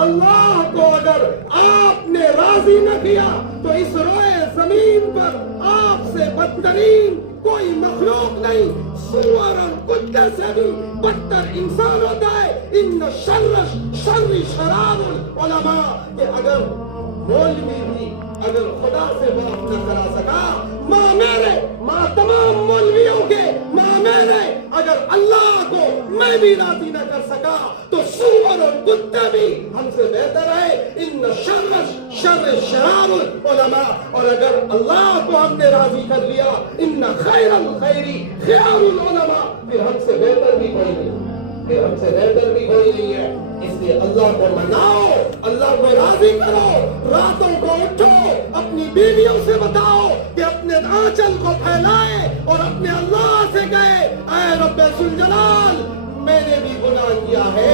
اللہ کو اگر آپ نے راضی نہ کیا تو اس روئے زمین پر آپ سے بدترین کوئی مخلوق نہیں، سور اور کتے سے بھی بدتر انسان ہوتا ہے۔ ان شر شرار العلماء، کہ اگر مولوی بھی اگر خدا سے معاف نہ کرا سکا، ماں تمام مولویوں کے ماں میرے، اگر اللہ کو میں بھی راضی نہ کر سکا تو سور اور کتے بھی ہم سے بہتر ہے۔ ان شر شرار العلماء، اور اگر اللہ کو ہم نے راضی کر لیا، ان خیر الخیری خیار العلماء، پھر ہم سے بہتر بھی کوئی نہیں، پھر ہم سے بہتر بھی کوئی نہیں ہے۔ اس لیے اللہ کو مناؤ، اللہ کو راضی کرو، راتوں کو اٹھو، اپنی بیویوں سے بتاؤ کہ اپنے آنچل کو پھیلائے اور اپنے اللہ سے کہے، اے رب ذوالجلال، میں نے بھی گناہ کیا ہے،